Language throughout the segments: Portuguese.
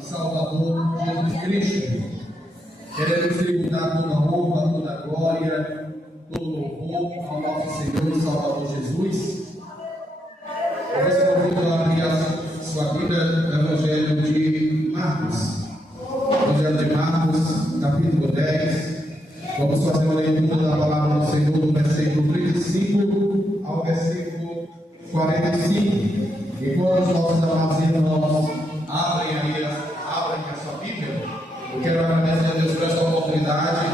e Salvador Jesus Cristo. Queremos tributar toda a honra, toda a glória, todo o louvor ao nosso Senhor e Salvador Jesus. Eu vos convido a abrir a sua Bíblia no Evangelho de Marcos. Evangelho de Marcos, capítulo 10. Vamos fazer uma leitura da palavra do Senhor do versículo 35 ao versículo 45. Enquanto os nossos amados irmãos abrem a sua Bíblia, eu quero agradecer a Deus por esta oportunidade,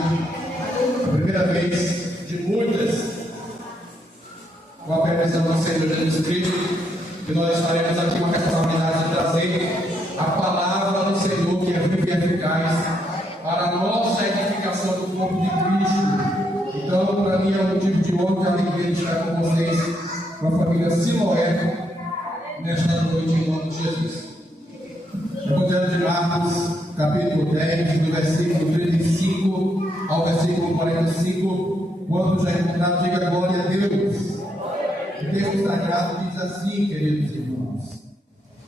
a primeira vez de muitas, com a permissão do Senhor Jesus Cristo, que nós estaremos aqui com a responsabilidade de trazer a palavra do Senhor, que é viva e eficaz, para a nossa edificação do corpo de Cristo. Então, para mim é um motivo de honra e alegria de estar com vocês, com a família Siloé, nesta noite, em nome de Jesus. Evangelho de Marcos, capítulo 10, do versículo 35 ao versículo 45. Quando já encontrado, diga glória a Deus. O texto sagrado diz assim, queridos irmãos: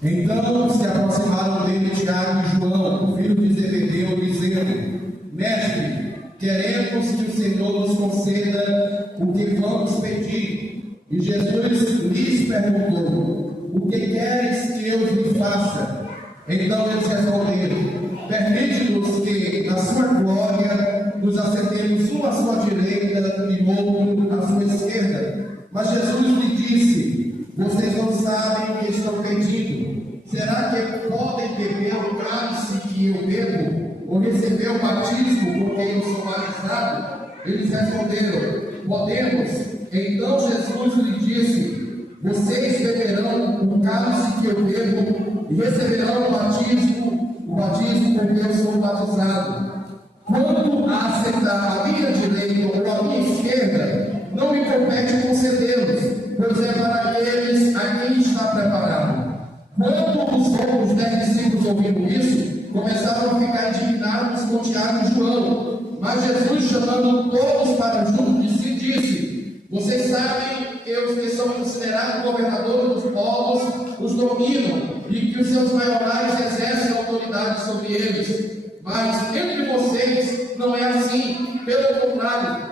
então se aproximaram dele Tiago e João, filho de Zebedeu, dizendo: Mestre, queremos que o Senhor nos conceda o que vamos pedir. E Jesus lhes perguntou: o que queres que eu lhe faça? Então eles responderam: permite-nos que, na sua glória, nos assentemos um à sua direita e outro à sua esquerda. Mas Jesus lhe disse: vocês não sabem o que estão pedindo. Será que podem beber o cálice que eu bebo, ou receber o batismo com quem eu sou batizado? Eles responderam: podemos. Então Jesus lhe disse: vocês beberão o cálice que eu bebo e receberão o batismo com que eu sou batizado. Quanto a sentar à minha direita ou à minha esquerda, não me compete concedê-los, pois é para aqueles a quem está preparado. Quando os outros 10 discípulos ouviram isso, começaram a ficar indignados com Tiago e João. Mas Jesus, chamando todos para junto de si, disse: vocês sabem que os que são considerados governadores dos povos os dominam, e que os seus maiorais exercem autoridade sobre eles. Mas entre vocês não é assim, pelo contrário.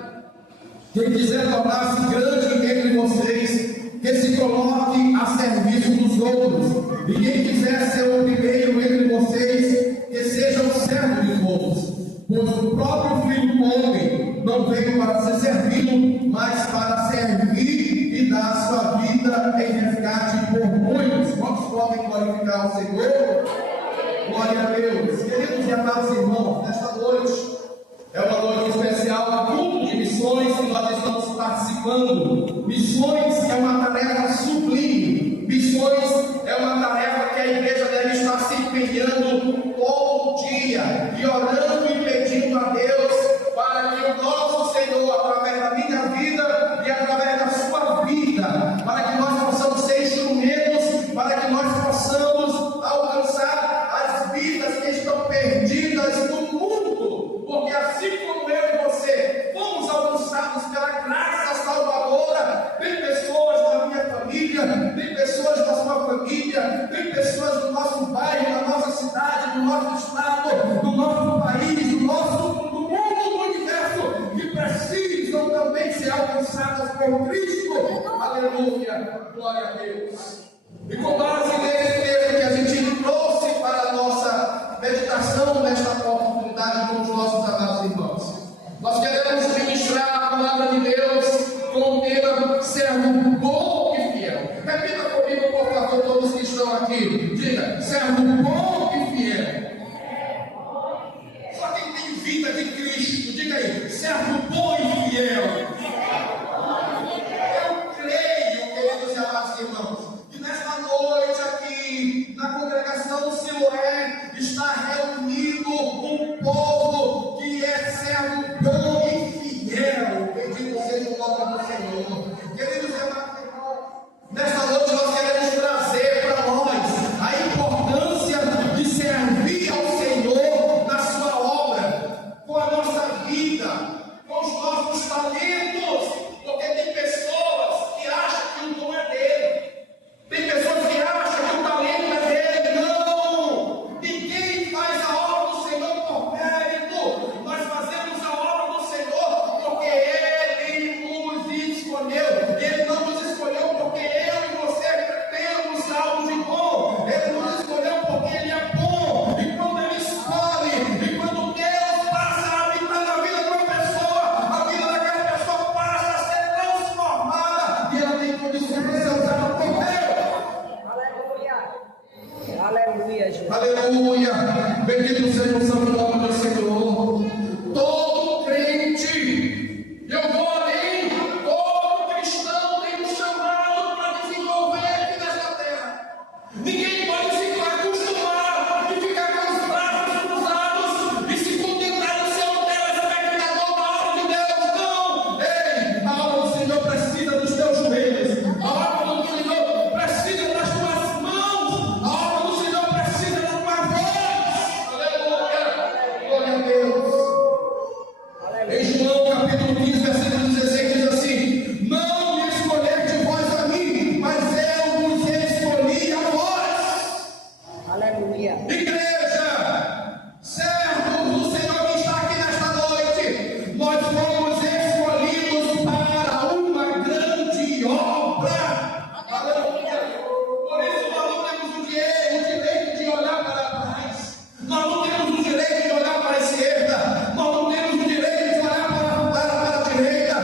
Quem quiser tornar-se grande entre vocês, que se coloque a serviço dos outros. E quem quiser ser o primeiro entre vocês, que seja o servo de todos. Pois o próprio Filho do Homem não veio para ser servido, mas para servir e dar a sua vida em resgate por muitos. Quantos podem glorificar o Senhor? Glória a Deus. Queridos e amados irmãos, nesta noite é uma noite especial, culto de missões que nós estamos participando. Missões é uma tarefa sublime. Missões é uma tarefa que a igreja deve estar se empenhando todo dia e orando e pedindo a Deus para que o nosso Senhor, através da minha vida e através da sua vida, para que nós possamos ser instrumentos, para que nós possamos alcançar as vidas que estão perdidas no mundo, porque assim como eu e você fomos alcançados pela graça salvadora, tem pessoas da minha família, tem pessoas da sua família, tem pessoas do nosso bairro, da nossa cidade, do nosso estado, do nosso país, do mundo, do universo, que precisam também ser alcançadas por Cristo. Aleluia, glória a Deus. E com base nesse texto que a gente trouxe para a nossa meditação nesta oportunidade com os nossos amados irmãos, nós queremos ministrar a palavra de Deus com o tema servo bom e fiel. Repita comigo, por favor, todos que estão aqui. Diga: servo bom e fiel. Só quem tem vida de Cristo, diga aí: servo bom e fiel. Eu creio, queridos e amados irmãos, que nesta noite aqui, na congregação Siloé, está reunido um povo que é servo bom e fiel. Bendito seja o nome do Senhor. Queridos e amados irmãos, nesta noite nós queremos trazer para nós a importância de servir ao Senhor na sua obra, com a nossa vida, com os nossos talentos, porque tem pessoas que acham que o dom é dele, tem pessoas que acham que o talento é dele. Não! Aleluia. Bendito seja o santo nome do Senhor. Todo crente, eu vou além, todo cristão tem um chamado para desenvolver aqui nesta terra. Ninguém pode se acostumar e ficar com os braços cruzados e se contentar em ser um telespectador da obra de Deus. Não! Ei, a obra do Senhor precisa dos teus joelhos. A obra do Senhor precisa das tuas mãos. A obra do Senhor precisa da tua voz. Aleluia! Glória a Deus. Em João capítulo 15, versículo 16 diz assim: não me escolheste vós a mim, mas eu vos escolhi a vós. Aleluia. Igreja, servos do Senhor que está aqui nesta noite, nós fomos escolhidos para uma grande obra. Aleluia. Por isso nós não temos o direito de olhar para trás, nós não temos o direito de olhar para a esquerda, nós não temos o direito de olhar para a direita.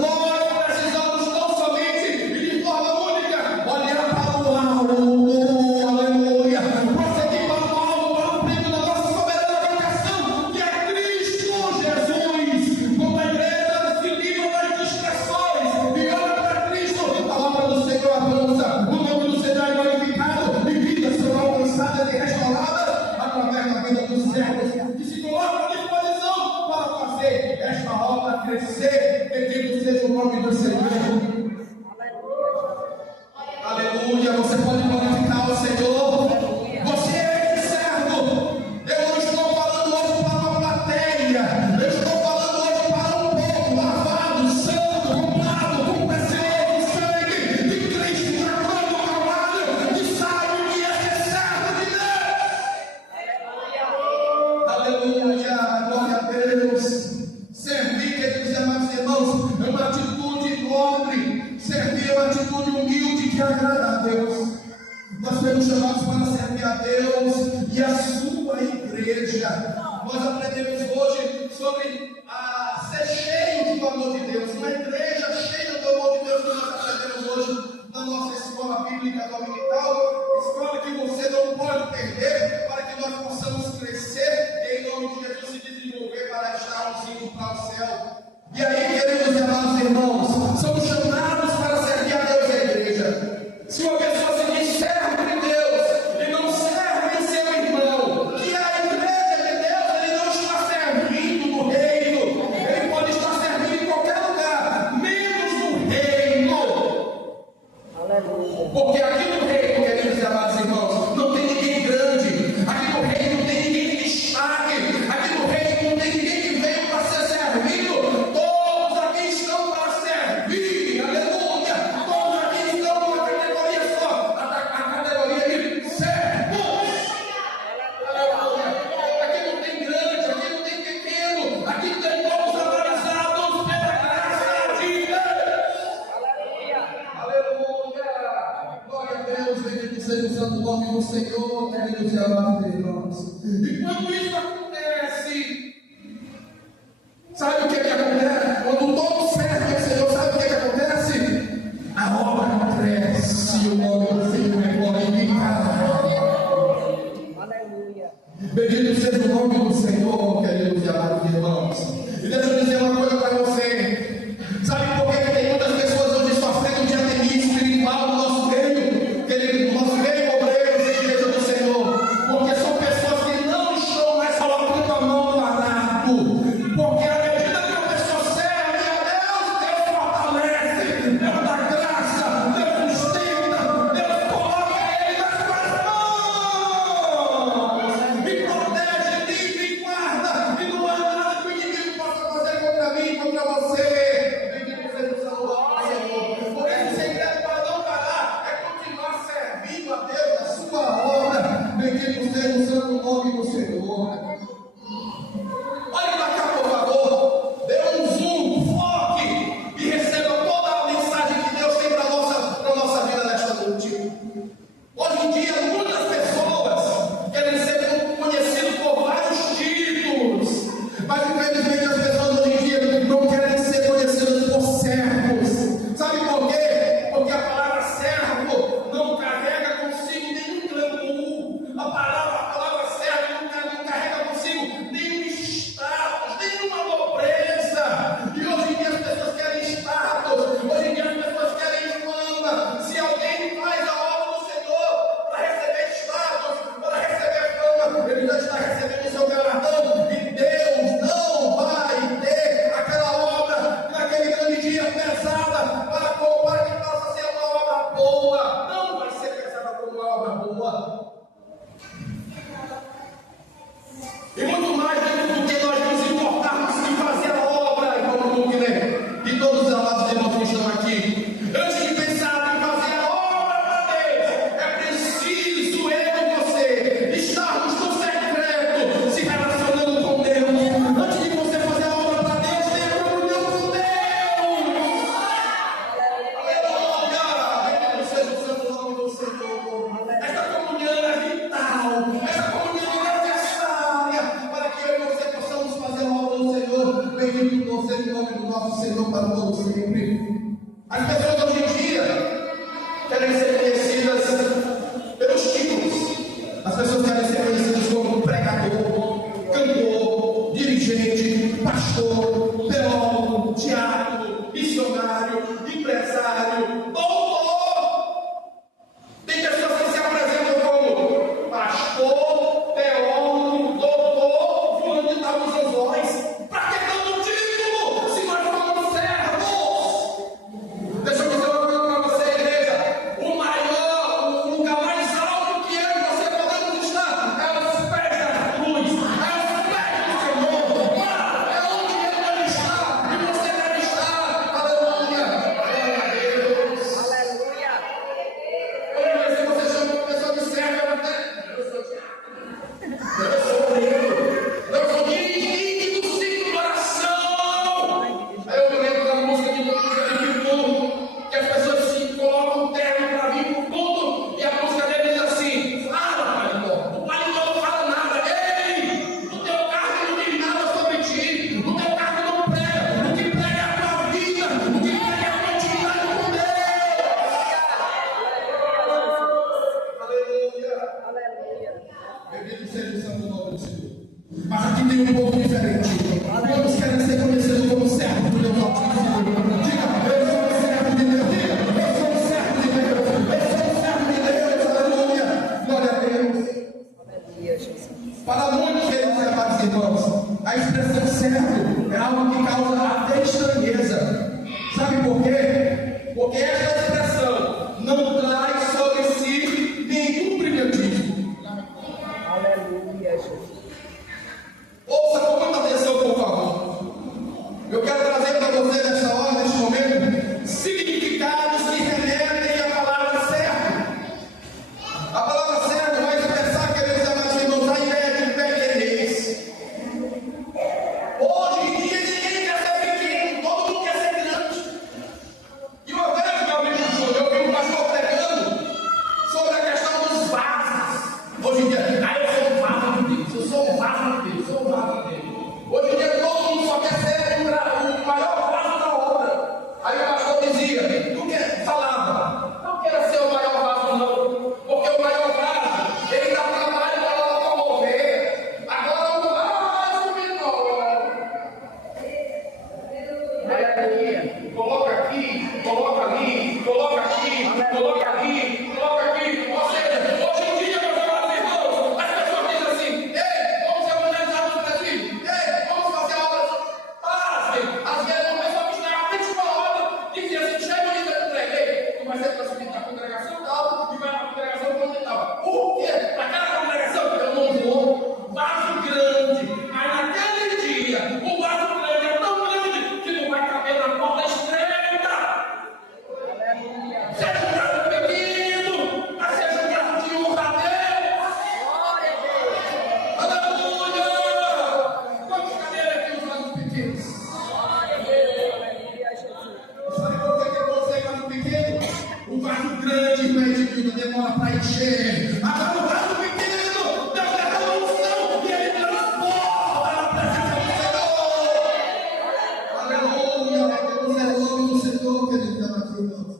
Nós precisamos tão somente e de forma única olhar para o alto. Aleluia. Prosseguir para o alto, para o prêmio da nossa soberana vocação, que é Cristo Jesus. Como a igreja se livra das distrações e olha para Cristo, a obra do Senhor avança, o nome do Senhor é glorificado e vidas serão alcançadas e restauradas através da vida dos servos que se colocam à disposição para fazer esta obra crescer. Bendito seja o nome do Senhor. Aleluia. Você pode glorificar o Senhor. Você é esse servo. Eu não estou falando hoje para uma plateia. Eu estou falando hoje para um povo lavado, santo, comprado, com precioso sangue de Cristo na cruz do Calvário, que sabe o que é ser servo de Deus. Aleluia. Glória a Deus. Servir, queridos e amados irmãos, é uma atitude nobre. Servir é uma atitude humilde que agrada a Deus. Nós fomos chamados para servir a Deus e a sua igreja. Nós aprendemos hoje sobre ser cheios do amor de Deus. Uma igreja cheia do amor de Deus que nós aprendemos hoje na nossa escola bíblica dominical. Escola que você não pode perder para que nós possamos crescer e em nome de Jesus se desenvolver para estarmos indo para o céu. E aí, queridos e amados irmãos, somos chamados para servir a Deus e a igreja. Se uma pessoa se diz servo de Deus e não serve em seu irmão, que é a igreja de Deus, ele não está servindo no reino. Ele pode estar servindo em qualquer lugar, menos no reino. Aleluia. Porque aqui no reino, queridos e amados irmãos, não tem ninguém grande. Aqui no reino não tem ninguém de destaque. Aqui no reino não tem ninguém que veio para ser servido. Todos aqui estão para servir. Aleluia. Todos aqui estão numa categoria só. A categoria de servos. Aleluia. Aqui não tem grande, aqui não tem pequeno. Aqui tem povos abraçados pela graça de Deus. Aleluia. Glória a Deus, bendito seja o santo nome do Senhor, queridos e amados irmãos. E quando isso acontece, sabe o que acontece? Quando todos servem ao Senhor, sabe o que acontece? A obra cresce e o nome do Senhor é glorificado. Aleluia. Bendito seja o nome do Senhor, queridos e amados irmãos. E deixa eu dizer uma coisa para você. Sabe por que tem muitas pessoas hoje sofrendo de anemia espiritual no nosso meio? Querido, no nosso meio obreiro, igreja do Senhor. Porque são pessoas que não estão mais colocando a mão no arado. Porque à medida que a pessoa serve a Deus, Deus fortalece, Deus dá graça, Deus sustenta, Deus coloca ele nas suas mãos. E protege, livre e guarda. E não há nada que o inimigo possa fazer contra mim, contra você. Bendito seja o santo nome do Senhor. Por isso, o segredo para não parar é continuar servindo a Deus na sua obra. Bendito seja o santo nome do Senhor. Olhe para cá, por favor. Dê um zoom, foque e receba toda a mensagem que Deus tem para a nossa vida nesta noite. Hoje em dia, muitas pessoas querem ser conhecidas por vários títulos, mas infelizmente as pessoas hoje em dia não querem ser conhecidas por servos. Sabe por quê? Porque a palavra servo não carrega consigo nenhum glamour. A palavra Senhor para todo sempre. As pessoas hoje em dia querem ser conhecidas pelos títulos. As pessoas querem ser conhecidas como pregador, cantor, dirigente, pastor, teólogo, diácono, missionário, empresário, doutor. Tem pessoas que se apresentam como pastor, teólogo, doutor, fulano de tal dos anzóis. Para que tanto título se nós somos servos? Deixa eu dizer uma coisa para você, igreja. O lugar mais alto que eu e você podemos estar é os pés da cruz, é os pés do Senhor. Lá é onde Ele deve estar e você deve estar. Aleluia. Glória a Deus. Aleluia. Se você chama uma pessoa de serva, eu sou diácono, eu sou obreiro, eu sou dirigente do ciclo de oração. Aí eu me lembro da música de Pitu, que as pessoas se colocam um terno para vir para o culto, e a música dele diz assim: fala, paletó. O paletó não fala nada. Ei, no teu cargo não tem nada sobre ti, no teu cargo não prega, o que prega é a tua vida, o que prega é a tua intimidade com Deus. Aleluia. Aleluia. Bendito seja o santo nome do Senhor. Mas aqui tem um povo diferente. Todos querem ser conhecidos como servo do Deus Altíssimo. Diga, eu sou um servo de Deus. Diga, eu sou um servo de Deus. Eu sou um servo de Deus. Aleluia. Glória a Deus. Aleluia, Jesus. Para muitos deles, amados irmãos, a expressão servo é algo que causa até estranheza. Sabe por quê? Porque esta expressão não traz sobre si nenhum brilhantismo. Aleluia, Jesus. Ouça com muita atenção, por favor. Eu quero trazer para você nessa hora, neste momento, significados que remetem à palavra servo. A palavra servo vai expressar, queridos amados irmãos, a ideia de pequenez. Hoje em dia ninguém quer ser pequeno, todo mundo quer ser grande. E uma vez, meu amigo, eu vi um pastor pregando sobre a questão dos vasos. Hoje em dia, eu sou um vaso de Deus, eu sou um vaso de Deus, eu sou um vaso de Deus. Hoje em dia todo mundo só quer ser o maior vaso da obra. Aí o pastor dizia, falava, não quero ser o maior vaso não, porque o maior vaso, ele dá trabalho para locomover. Agora o vaso menor. Aleluia. Coloca aqui, coloca ali, coloca aqui, coloca ali, coloca aqui. Ou seja, hoje em dia, meus amados irmãos, as pessoas dizem assim: ei, vamos evangelizar no Brasil, ei, vamos fazer a obra. Pasmem, às vezes uma pessoa que está à frente da obra diz assim: chega ali dentro do ei, tu vai ser transferido para a congregação tal e vai para a congregação tal. Por quê? Naquela congregação eu não vou, vaso grande, mas naquele dia o vaso grande é tão grande que não vai caber na porta estreita. Aleluia. Seja um braço pequeno, mas seja um braço de honra a Deus. Glória a Deus. Aleluia! Quantos cadeiras aqui os vasos pequenos? Glória a Deus. Aleluia, Jesus. Sabe por que é você vaso pequeno? O vaso grande, medidito, demora para encher. Agora o vaso pequeno, Deus derrama unção e ele transporta na presença do Senhor. Aleluia! Deus é o nome do Senhor, querido irmãos.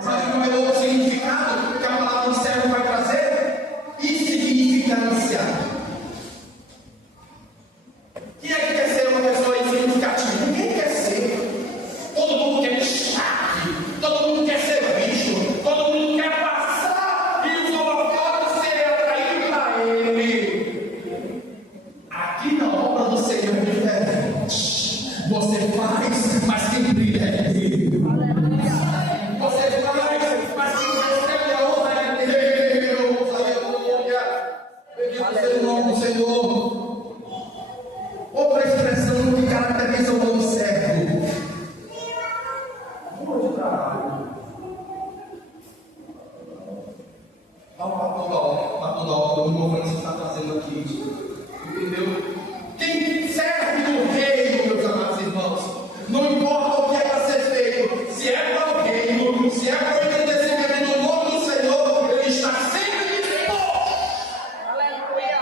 Sabe qual é o outro significado que a palavra servo vai trazer? Insignificância. Quem é que quer ser uma pessoa insignificativa? Ninguém quer ser. Todo mundo quer destaque, todo mundo quer ser visto, todo mundo quer passar e os holofotes serem atraídos para ele. Aqui na obra do Senhor é diferente. Você faz, mas quem brilha é Ele. Você faz, mas quem recebe a honra é Deus. Aleluia. Bendito seja o nome do Senhor. Outra expressão que caracteriza o nome servo. Rua de trabalho. Olha o patrão da obra, o irmão Francisco está trazendo aqui. Entendeu? Quem serve o reino, meus amados irmãos, não importa o que é para ser feito, se é para o reino, se é para o engrandecimento do nome do Senhor, ele está sempre disposto. Aleluia.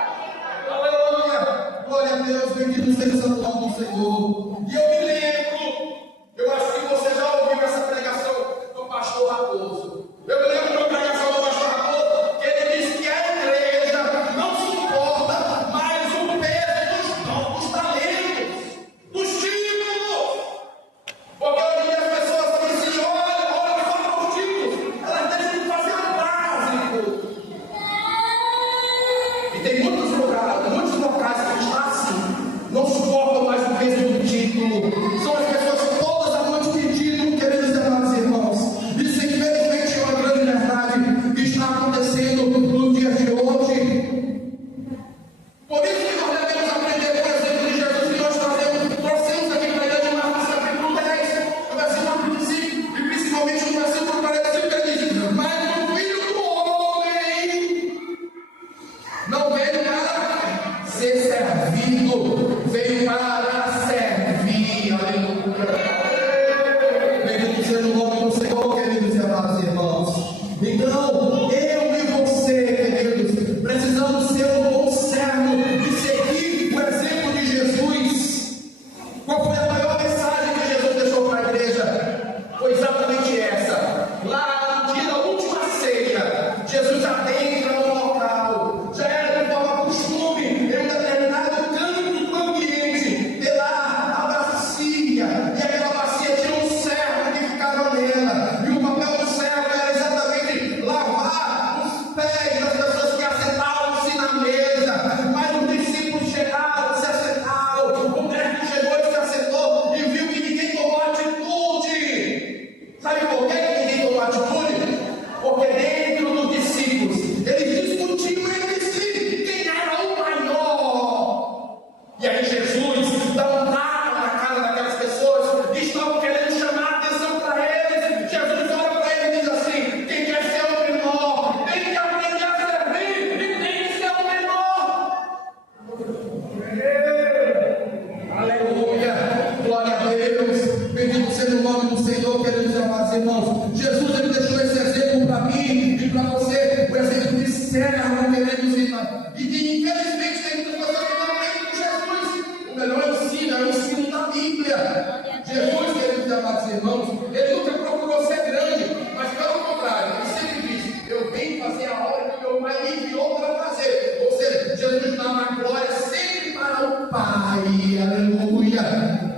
Aleluia! Glória a Deus, bendito seja o santo nome do Senhor. E eu me lembro, eu acho E tem muitos locais que está assim, não suportam mais o peso do título. São as pessoas todas a noite pedindo, queridos amados irmãos. Isso infelizmente é uma grande verdade que está acontecendo no dia de hoje. Por isso que nós devemos aprender, por exemplo, de Jesus, que nós trouxemos aqui para a igreja de Marcos capítulo 10, no versículo 25, e principalmente no versículo 45, que ele diz: mas o Filho do Homem não veio para ser servido, veio para servir. Aleluia. Bendito seja o nome do Senhor, queridos e amados irmãos. Então, eu e você, queridos, precisamos ser um bom servo e seguir o exemplo de Jesus. Qual foi a maior mensagem que Jesus deixou para a igreja? Foi exatamente essa. Lá no dia da última ceia, Jesus adentra no local. Já era de forma costume, em um determinado canto do ambiente, ter lá a bacia, e aquela bacia tinha um servo que ficava nela, e o papel do servo era exatamente lavar os pés das pessoas que assentavam-se na mesa. Mas os discípulos chegaram, se assentaram, o mestre chegou e se assentou e viu que ninguém tomou atitude. Sabe por que ninguém tomou atitude? Porque dentro dos discípulos eles discutiam entre si quem era o maior. E aí Jesus dá um tapa na cara daquelas pessoas que estavam querendo chamar a atenção para eles. Jesus olha para eles e diz assim: quem quer ser o menor tem que aprender a servir e tem que ser o menor. Aleluia, glória a Deus, bendito seja o nome do Senhor, queridos e amados irmãos. Jesus, ele deixou esse exemplo para mim e para você, o exemplo de servo, queridos irmãos. E que infelizmente tem muitas pessoas que não aprendem com Jesus. O melhor ensino é o ensino da Bíblia. Jesus, queridos e amados irmãos, ele nunca procurou ser grande, mas pelo contrário, ele sempre disse: eu vim fazer a obra que meu Pai me enviou para fazer. Ou seja, Jesus dava a glória sempre para o Pai. Aleluia.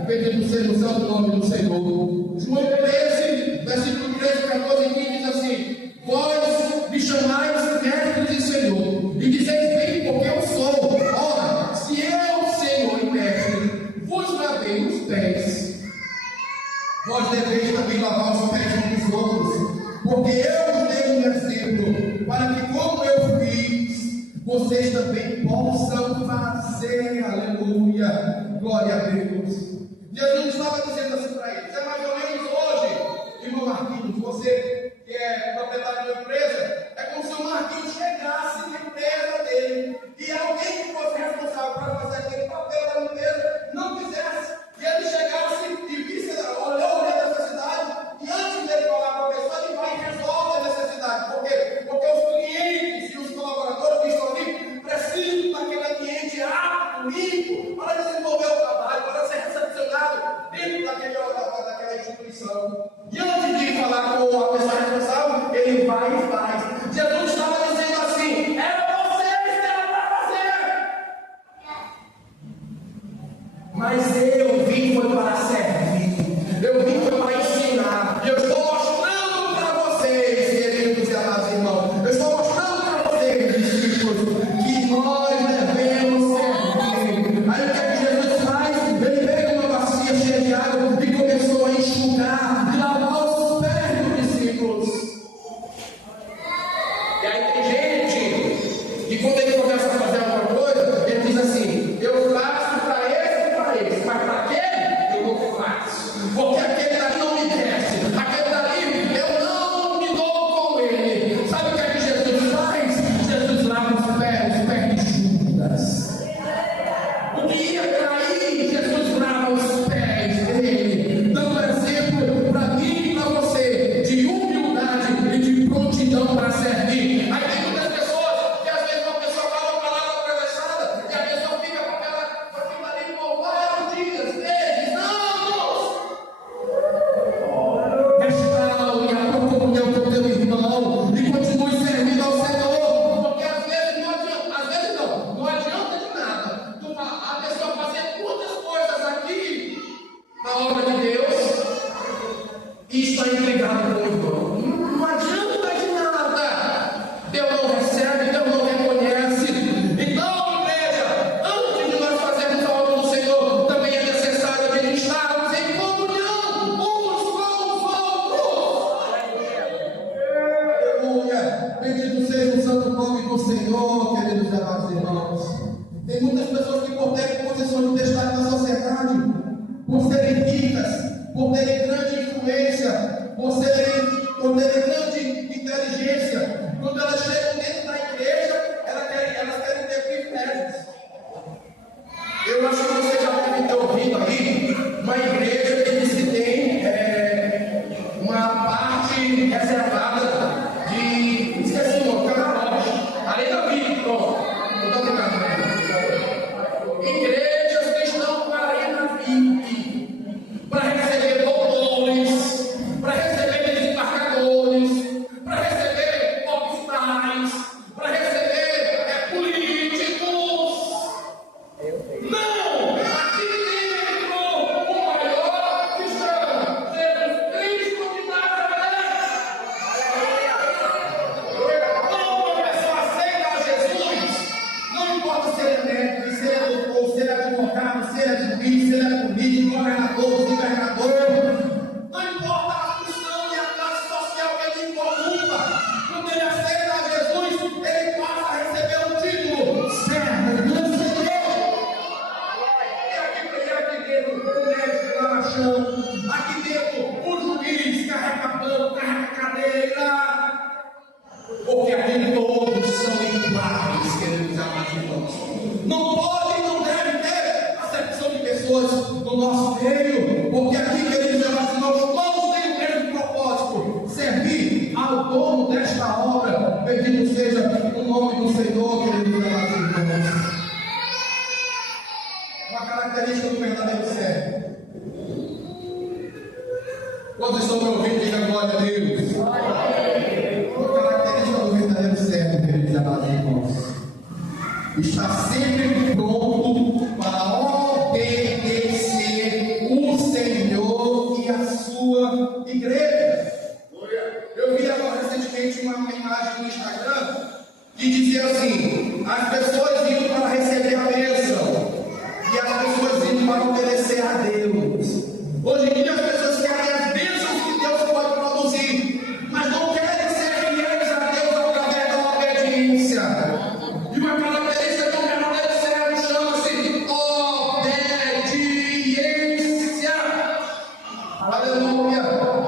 Bendito seja o santo nome do Senhor. João 13, versículo 13, 14 e 15 diz assim: vós me chamais mestre e Senhor, e dizeis bem porque eu sou. Ora, se eu, Senhor e mestre, vos lavei os pés, vós deveis também lavar os pés uns dos outros, porque eu vos dei um exemplo, para que como eu fiz, vocês também possam fazer. Aleluia, glória a Deus. Jesus estava dizendo assim para eles: é mais ou menos hoje, irmão Marquinhos, você que é proprietário de uma empresa, é como se o Marquinhos chegasse na empresa dele e alguém que fosse responsável para fazer aquele papel da empresa não fizesse, e ele chegasse e visse, olhou a necessidade, e antes dele falar com a pessoa, ele vai e resolve a necessidade. Por quê? Porque os clientes e os colaboradores que estão ali precisam daquele ambiente apto, limpo, para desenvolver o trabalho, para ser recepcionado dentro daquela instituição. E antes de falar com a pessoa responsável, ele vai e faz. Senhor, queridos amados irmãos. Tem muitas pessoas que por terem posição de destaque na sociedade, por serem ricas, por terem grande influência, por terem grande inteligência, quando elas chegam dentro da igreja, elas querem ter privilégios. Eu acho que você já deve ter ouvido aí uma igreja que diz que tem uma parte reservada de, esqueci o nome, camarote, além da vida, pronto. Igrejas que estão com a arena VIP para receber doutores, para receber desembargadores, para receber popstars, para receber políticos. Não! Aqui dentro, o maior cristão, Jesus Cristo de Nazaré. Quando uma pessoa aceita Jesus, não importa se ele é médico, se ele é doutor, se ele é advogado, se ele é juiz, se ele é político, governador, governador, não importa a função e a classe social que ele ocupa, quando ele aceita Jesus, ele passa a receber um título: servo do Senhor. Aqui dentro o médico lá no chão, aqui dentro o juiz carrega banco, carrega cadeira, porque aqui todos são iguais, queridos amados irmãos. Não pode e não deve ter acepção de pessoas no nosso meio, porque aqui, queridos amados irmãos, todos têm o mesmo propósito: servir ao dono desta obra. Bendito seja o nome do Senhor, queridos amados irmãos. Uma característica do verdadeiro servo. Quantos estão me ouvindo? Diga glória a Deus. Uma característica do verdadeiro servo, queridos amados irmãos, está sempre pronto para obedecer o Senhor e a sua igreja. Eu vi agora recentemente uma imagem no Instagram que dizia assim: as pessoas indo para receber a bênção e as pessoas indo para obedecer a Deus. Hoje em dia as pessoas querem as bênçãos que Deus pode produzir, mas não querem ser fiéis a Deus através da obediência. E uma característica de um verdadeiro servo chama-se obediência. Aleluia!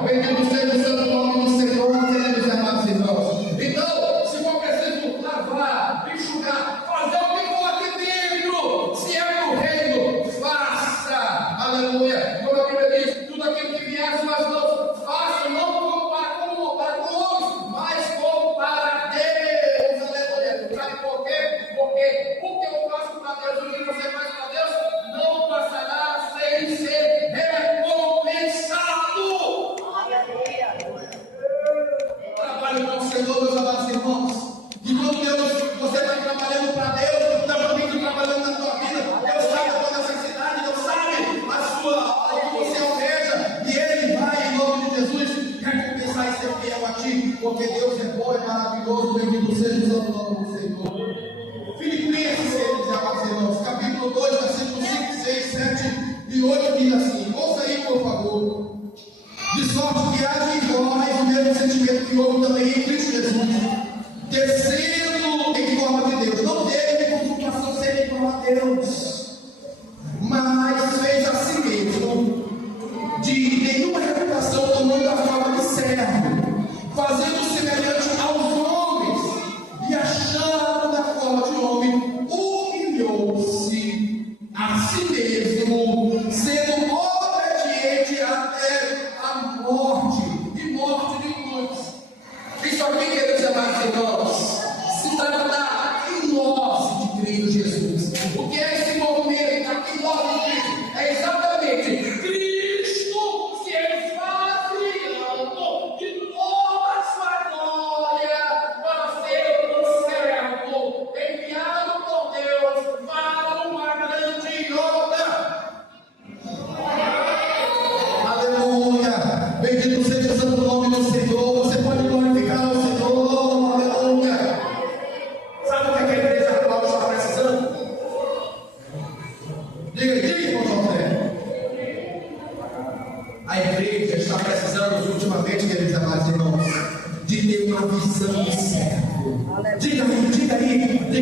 Bendito seja o santo nome do Senhor, queridos amados irmãos. Então, se for preciso lavar, enxugar, fazer o que for aqui dentro, se é do reino, faça. Aleluia! Como a Bíblia diz, tudo aquilo que vier às suas mãos, faça, não como para homens, mas como para Deus. Aleluia! Sabe por quê? Porque o que eu faço para Deus, o que você faz para Deus, não passará sem ser recompensado. Trabalho com o Senhor, meus amados irmãos. E quando você está trabalhando para Deus, também está trabalhando na tua vida. Deus sabe a tua necessidade, Deus sabe o que você almeja, e Ele vai, em nome de Jesus, recompensar e ser fiel a ti, porque Deus é bom e maravilhoso. Bendito seja o santo nome do Senhor. Filipenses, queridos amados irmãos, capítulo 2, versículos 5, 6, 7 e 8 diz assim: ouça aí, por favor. De sorte que haja em vós o mesmo sentimento que houve também em Cristo Jesus, descendo em forma de Deus. Não teve consultação ser igual a Deus, mas fez a si mesmo de nenhuma reputação, tomando a forma de servo, fazendo semelhante aos homens, e achando da forma de homem, humilhou-se a si mesmo, sendo obediente até a morte, e morte de cruz. Isso aqui, queridos amados irmãos, se trata da gnose de Cristo Jesus. O que é esse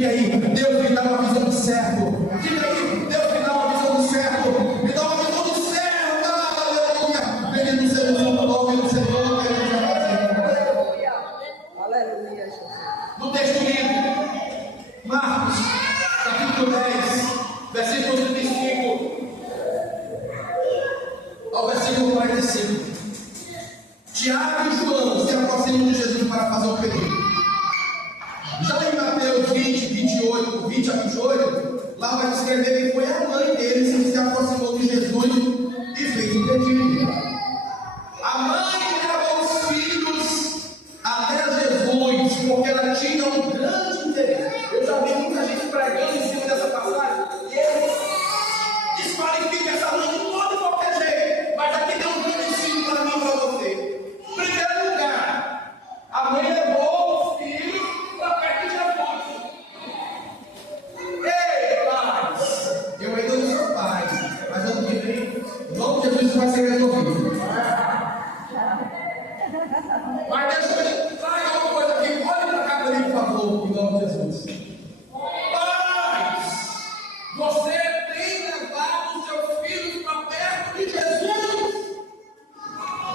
Diga aí, Deus me dá uma visão do servo. Diga aí, Deus me dá uma visão do servo. Me dá uma visão do servo. Aleluia. Bendito seja o nome do Senhor. Aleluia. Aleluia, Jesus. No texto lido, Marcos, capítulo 10, versículo 35 ao versículo 45. Tiago e João se aproximam de Jesus para fazer um pedido. Já em Mateus 20, 28, 20 a 28, lá vai escrever que foi a mãe deles que se aproximou de Jesus e fez um pedido. A mãe levou os filhos até Jesus, porque ela tinha um grande interesse. Eu já vi muita gente pregando em cima dessa passagem, e eles desqualificam essa mãe de todo e qualquer jeito. Mas aqui tem um grande ensino para mim e para você. Em primeiro lugar, a mãe levou os filhos para perto de Jesus. Ei, pais! Eu ainda não sou pai, mas eu digo, em nome de Jesus vai ser resolvido. Mas deixa eu traga uma coisa aqui, olhe para cá para mim, por favor, em nome de Jesus. Pais, você tem levado os seus filhos para perto de Jesus?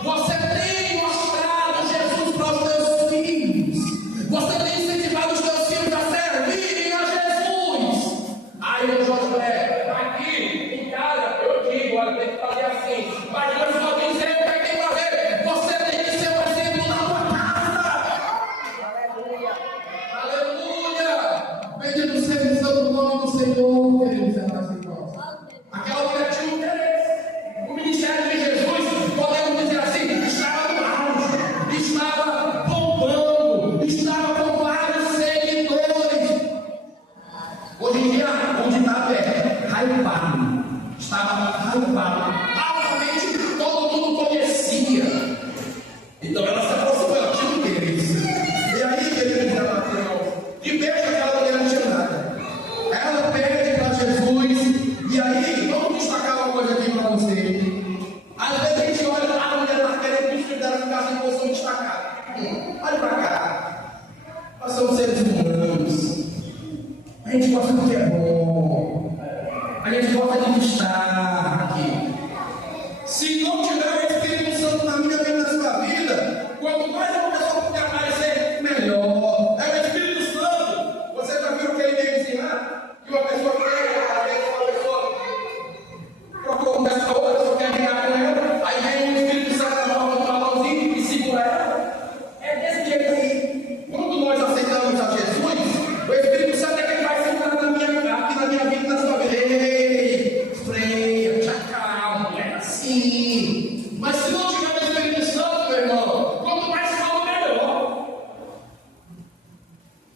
Você tem mostrado Jesus para os seus filhos? Você tem incentivado os seus filhos a servirem a Jesus? Aí o Josué, aqui em casa, eu digo, olha, tem que fazer assim. Mas eu só dizer o que tem que fazer. Você tem que ser um exemplo na sua casa. Aleluia. Aleluia! Bendito seja o santo nome do Senhor, queridos irmãos. Aquela mulher tinha um interesse. O ministério de Jesus, podemos dizer assim, estava no auge, estava bombando, estava com vários seguidores. Hoje em dia, o ditado é hypado. Estava hypado. Altamente todo mundo conhecia. Então ela se aproximou, ela tinha um interesse. E aí, queridos irmãos, de beijo aquela mulher não tinha nada. Ela pede para Jesus. E aí, vamos destacar uma coisa aqui para você. Às vezes a gente olha, a mulher está querendo que os filhos dela ficassem em posição destacada. Olha para cá. Nós somos seres humanos. A gente gosta do que é bom. A gente gosta de estar aqui. Se não tiver o Espírito Santo na minha vida, na sua vida, quanto mais uma pessoa puder aparecer, melhor. É o Espírito Santo. Você já viu o que ele veio ensinar? Que uma pessoa quer, às vezes uma pessoa procura conversa com outra, só quer brigar com ela, aí vem o Espírito Santo na forma do balãozinho e segura ela. É desse jeito aí. Quando nós aceitamos a Jesus, o Espírito Santo é quem vai sentar aqui na minha vida, na sua vida. Ei, freia, te acalma, é assim. Mas se não tiver o Espírito Santo, meu irmão, quanto mais calma, melhor.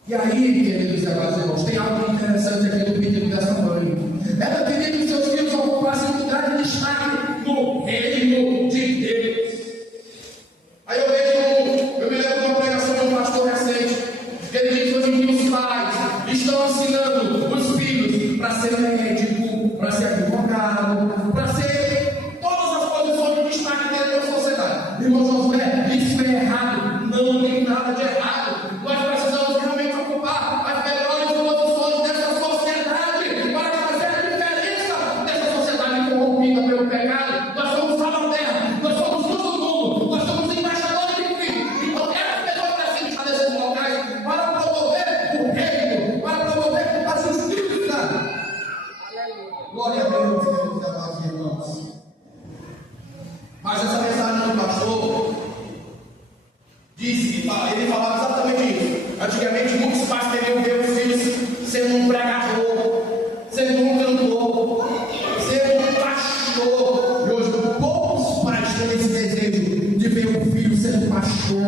E aí, queridos irmãos, tem algo interessante aqui no pedido dessa mãe. Ela queria que os seus filhos ocupassem um lugar de destaque no reino de Deus. Aí eu me lembro de uma pregação de um pastor recente. Ele disse hoje em dia os pais estão ensinando os filhos para ser médico, para ser advogado, para ser todas as posições de destaque dentro da sociedade. Irmão Josué, isso é errado. Não tem nada de errado. Nós precisamos realmente ocupar as melhores posições dessa sociedade para fazer a diferença dessa sociedade corrompida pelo pecado. Nós somos sal da terra, nós somos luz do mundo, nós somos embaixadores de Cristo. Então, essas pessoas precisam estar nesses locais para promover o reino, para promover a justiça. Aleluia. Glória a Deus, queridos amados irmãos. Mas essa mensagem do pastor disse, ele falava exatamente isso. Antigamente, muitos pais queriam ver os filhos sendo um pregador, sendo um cantor, sendo um pastor. E hoje, poucos pais têm esse desejo de ver o filho sendo pastor.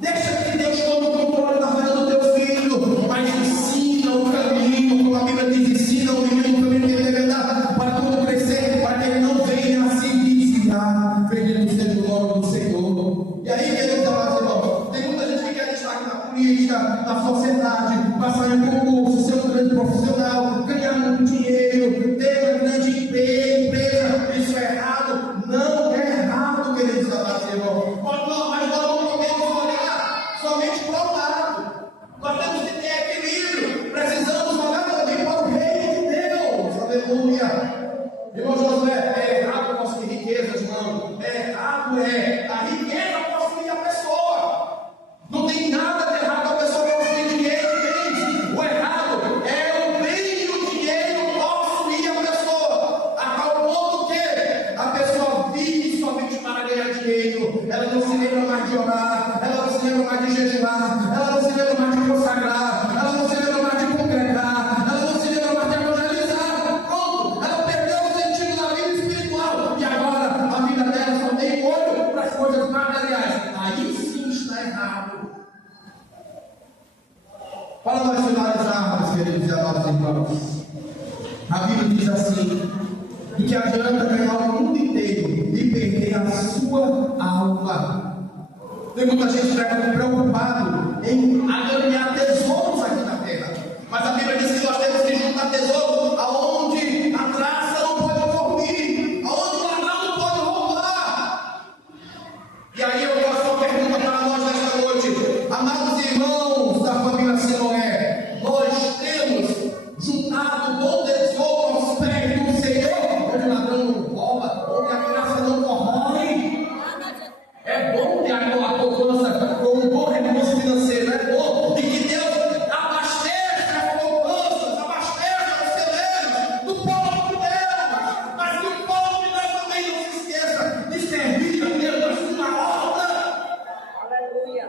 Deixa que Deus tome o controle da vida do teu filho, mas ensina o caminho, como a Bíblia diz, ensina o menino o caminho que ele deve andar, para quando crescer, para que ele não venha a se desviar. Bendito seja o nome do Senhor. E aí, queridos amados irmãos, tem muita gente que quer destaque na política, na sociedade, passar em concurso, ser um grande profissional, ganhar muito dinheiro, ter uma grande empresa. Isso é errado? Não é errado, queridos amados irmãos. Mas nós não podemos olhar somente para o lado. Nós temos que ter queridos e amados irmãos. A Bíblia diz assim: do que adianta ganhar o mundo inteiro e perder a sua alma. Tem muita gente preocupado em ganhar tesouros aqui na terra, mas a Bíblia diz que nós temos que juntar tesouros aonde a traça não pode dormir, aonde o ladrão não pode roubar. E aí eu faço uma pergunta para nós nesta noite, amados irmãos da família Siloé: nós temos juntado bom tesouro aos pés do Senhor, onde o ladrão não rouba, onde a graça não corrói? É bom ter a poupança com um bom recurso financeiro, é bom, e que Deus abastece as poupanças, abastece os celeiros do povo de Deus, mas que o povo de Deus também não se esqueça de servir a Deus na sua obra. Aleluia.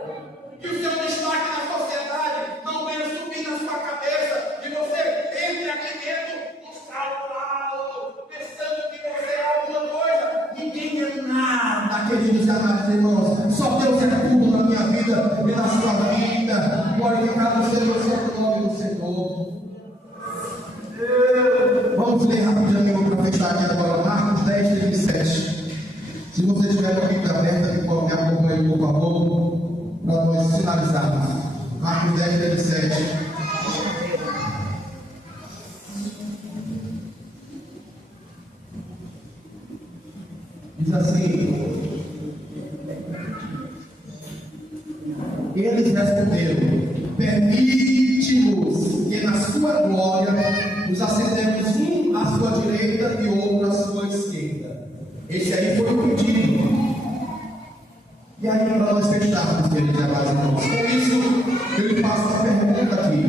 Que o seu destaque na sociedade não venha subir na sua cabeça e você entre aqui dentro um salto alto, pensando que você é alguma coisa. Ninguém é nada, queridos e amados irmãos. Só Deus é tudo na minha vida e na sua vida. Glorificado seja o santo nome do Senhor. Vamos ler rapidamente para fechar aqui agora Marcos 10, 37. Se você tiver com a Bíblia aberta, me acompanhe, por favor, para nós finalizarmos. Marcos 10, 37. Diz assim: eles responderam: permite-nos que na sua glória nos assentemos um à sua direita e outro à sua esquerda. Esse aí foi o pedido. E aí, para nós fecharmos, queridos e amados irmãos, com isso eu lhe faço uma pergunta aqui: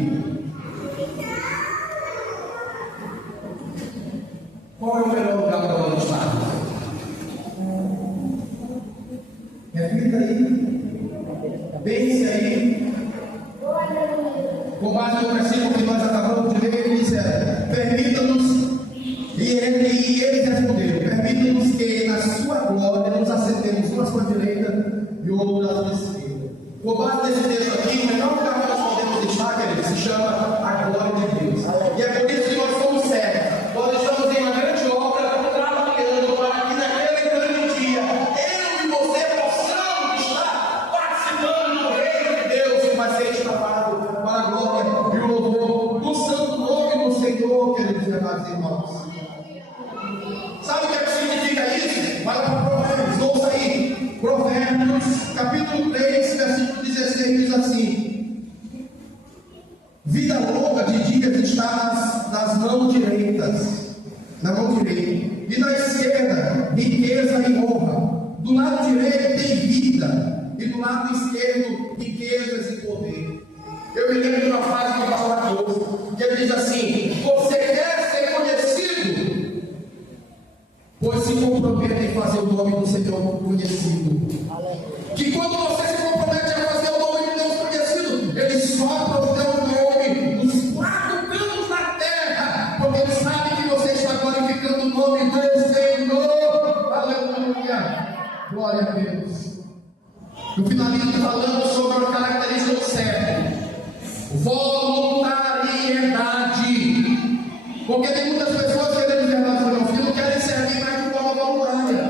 qual é o melhor lugar para nós estarmos? Reflita aí, pense aí, com base no versículo que nós acabamos de ler, ele diz: permita-nos, e eles responderam: permita-nos que na sua glória nos assentemos um à sua direita e outro à sua esquerda. Com base nesse texto aqui, o melhor lugar que nós podemos estar, queridos, se chama a glória de Deus. E é por isso que nós somos cegos. Nós estamos em uma grande obra, trabalhando para que naquele grande dia eu e você possamos estar participando do reino de Deus, que vai ser instaurado para a glória e o louvor do santo nome do Senhor, queridos e amados irmãos. Sabe o que significa isso? Vai para Provérbios, ouça aí. Provérbios, capítulo 3, versículo 16, diz assim: vida longa de dias está nas mãos direitas, na mão direita, e na esquerda, riqueza e honra. Do lado direito tem vida, e do lado esquerdo, riquezas e poder. Eu me lembro de uma frase do pastor Adolfo, que ele diz assim: você quer ser conhecido? Pois se comprometa em fazer o nome do Senhor conhecido. Que quando você se compromete a fazer o nome de Deus conhecido, Ele sopra o teu nome nos quatro cantos da terra, porque Ele sabe que você está glorificando o nome do Senhor. Aleluia! Glória a Deus. Eu finalizo falando sobre a característica do servo: voluntariedade. Porque tem muitas pessoas que não querem servir mais de forma voluntária.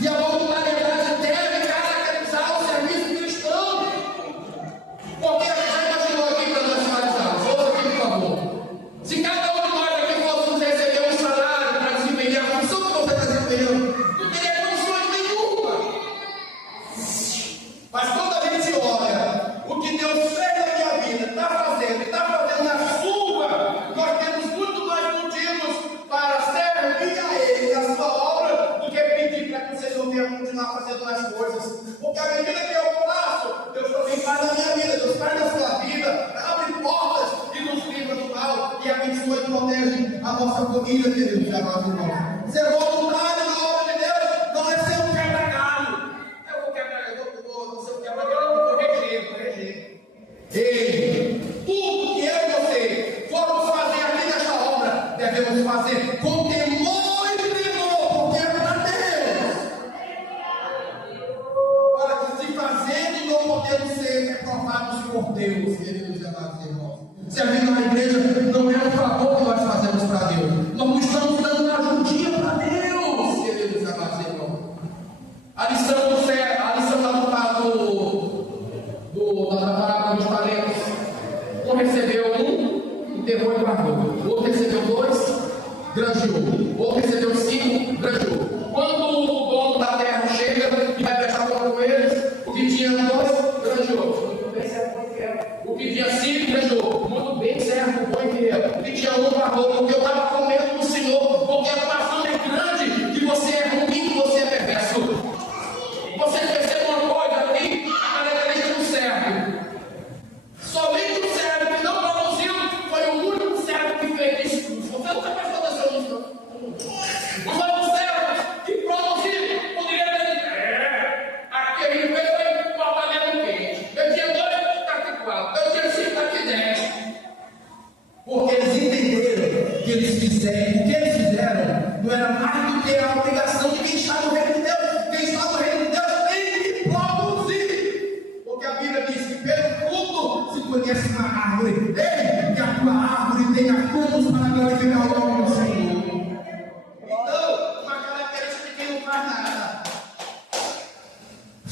E a voluntariedade deve caracterizar o serviço cristão. Porque a gente já imaginou aqui para nós finalizarmos. Ouça aqui, por favor. Se cada um de nós aqui fôssemos receber um salário para desempenhar a função que você está desempenhando, não teria condições nenhuma. Mas quando a gente olha o que Deus fez na minha vida, está fazendo na sua, nós temos muito mais motivos para servir a Ele na sua obra do que pedir para que o Senhor venha continuar fazendo as coisas. Porque à medida que eu faço, Deus também faz na minha vida, Deus faz na sua vida, abre portas e nos livra do mal e abençoa e protege a nossa família, queridos e amados irmãos. Ser voluntário na obra de Deus não é ser um quebra-galho. Eu vou ser um quebra-galho, eu vou corrigir. Ei, tudo que eu e você formos fazer aqui nesta obra, devemos fazer com temor e tremor, porque é para Deus. Para que se fazendo não podemos ser reprovados por Deus, queridos e amados irmãos. Servindo na igreja não enterrou e guardou. Outro recebeu 2, granjeou. Outro recebeu 5, granjeou. Quando o dono da terra chega e vai prestar conta com eles, o que tinha 2, granjeou. Muito bem, servo, bom e fiel. O que tinha 5, granjeou. Muito bem, servo, bom e fiel. O que tinha 1, guardou. Porque eu estava com medo do Senhor. Porque a paixão é grande, que você é ruim, que você é perverso. Você percebe uma coisa aqui, a característica do servo. Somente o servo que não produziu foi o único servo que fez isso. Você nunca prestou atenção nisso, não? Os outros servos que produziram poderiam dizer: aquele veio trabalhando quente. Eu tinha 2, está aqui 4. Eu tinha 5, está aqui 10. Porque eles entenderam que eles fizeram, o que eles fizeram não era mais do que a obrigação de quem está no reino de Deus. Quem está no reino de Deus tem que produzir. Porque a Bíblia diz que pelo fruto se conhece uma árvore. Ei, que a tua árvore tenha frutos para glorificar o nome do Senhor. Então, uma característica de quem não faz nada: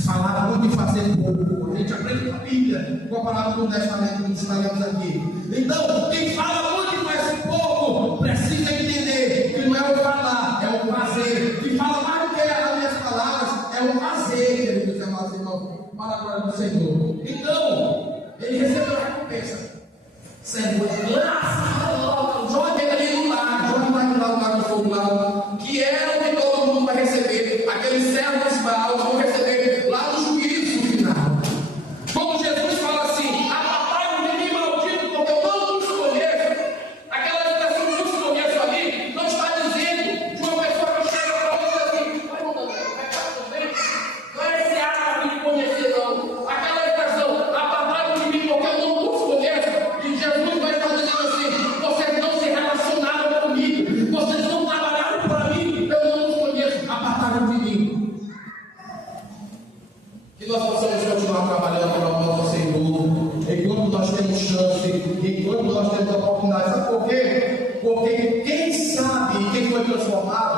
falar muito e fazer pouco. A gente aprende na Bíblia com a palavra do Testamento que nos falamos aqui. Então, quem fala muito e faz pouco precisa entender que não é o falar, é o fazer. Quem fala mais do que as minhas palavras é o fazer, queridos amados irmãos, para a glória do Senhor. Então, ele recebeu a recompensa. Senhor, joga ele ali no lago, joga lá no fogo lá, que é o que todo mundo vai receber. Aqueles servos maus vão receber lá no juízo final. Como Jesus fala assim: apartai-vos de mim, maldito, porque eu não vos conheço. Aquela expressão que vos conheço ali não está dizendo de uma pessoa que chega para você assim: vai mandando, vai estar também. Não é esse ato de me conhecer, não. Aquela expressão: apartai-vos de mim, porque eu não vos conheço. E Jesus vai estar dizendo assim: vocês não se relacionaram comigo, vocês não trabalharam para mim, eu não vos conheço. Apartai-vos de mim. Que nós possamos continuar trabalhando para o nosso Senhor, enquanto nós temos chance, enquanto nós temos oportunidade. Sabe por quê? Porque quem sabe quem foi transformado